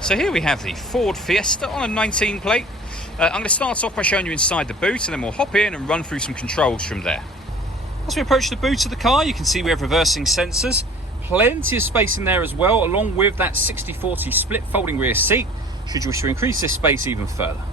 So here we have the Ford Fiesta on a 19 plate. I'm going to start off by showing you inside the boot, and then we'll hop in and run through some controls from there. As we approach the boot of the car, you can see we have reversing sensors. Plenty of space in there as well, along with that 60/40 split folding rear seat, should you wish to increase this space even further.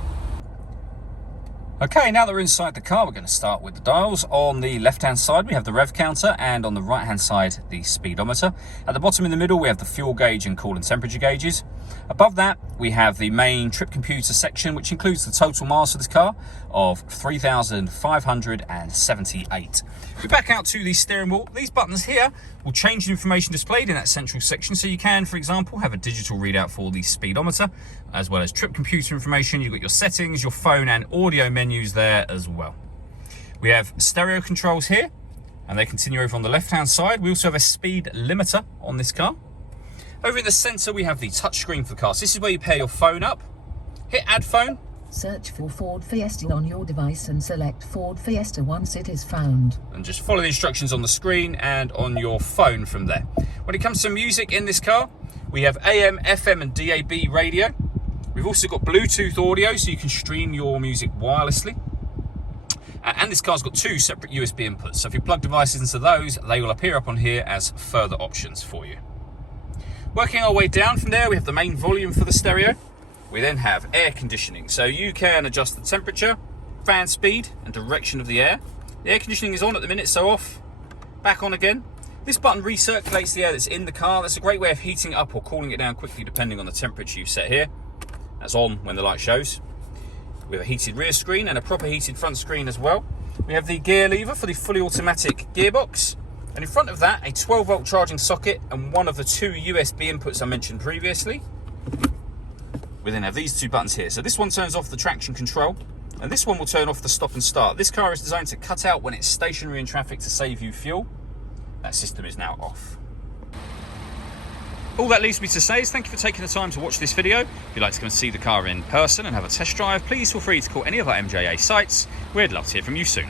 Okay, now that we're inside the car, we're going to start with the dials. On the left-hand side, we have the rev counter, and on the right-hand side, the speedometer. At the bottom in the middle, we have the fuel gauge and coolant temperature gauges. Above that, we have the main trip computer section, which includes the total miles for this car of 3,578. We back out to the steering wheel. These buttons here will change the information displayed in that central section. So you can, for example, have a digital readout for the speedometer, as well as trip computer information. You've got your settings, your phone and audio menus there as well. We have stereo controls here, and they continue over on the left-hand side. We also have a speed limiter on this car. Over in the center, we have the touchscreen for the car. So this is where you pair your phone up, hit add phone. Search for Ford Fiesta on your device and select Ford Fiesta once it is found. And just follow the instructions on the screen and on your phone from there. When it comes to music in this car, we have AM, FM and DAB radio. We've also got Bluetooth audio, so you can stream your music wirelessly. And this car's got two separate USB inputs. So if you plug devices into those, they will appear up on here as further options for you. Working our way down from there, we have the main volume for the stereo. We then have air conditioning. So you can adjust the temperature, fan speed and direction of the air. The air conditioning is on at the minute, so off, back on again. This button recirculates the air that's in the car. That's a great way of heating it up or cooling it down quickly depending on the temperature you set here. That's on when the light shows. We have a heated rear screen and a proper heated front screen as well. We have the gear lever for the fully automatic gearbox. And in front of that, a 12-volt charging socket and one of the two USB inputs I mentioned previously. We then have these two buttons here. So this one turns off the traction control, and this one will turn off the stop and start. This car is designed to cut out when it's stationary in traffic to save you fuel. That system is now off. All that leaves me to say is thank you for taking the time to watch this video. If you'd like to come and see the car in person and have a test drive, please feel free to call any of our MJA sites. We'd love to hear from you soon.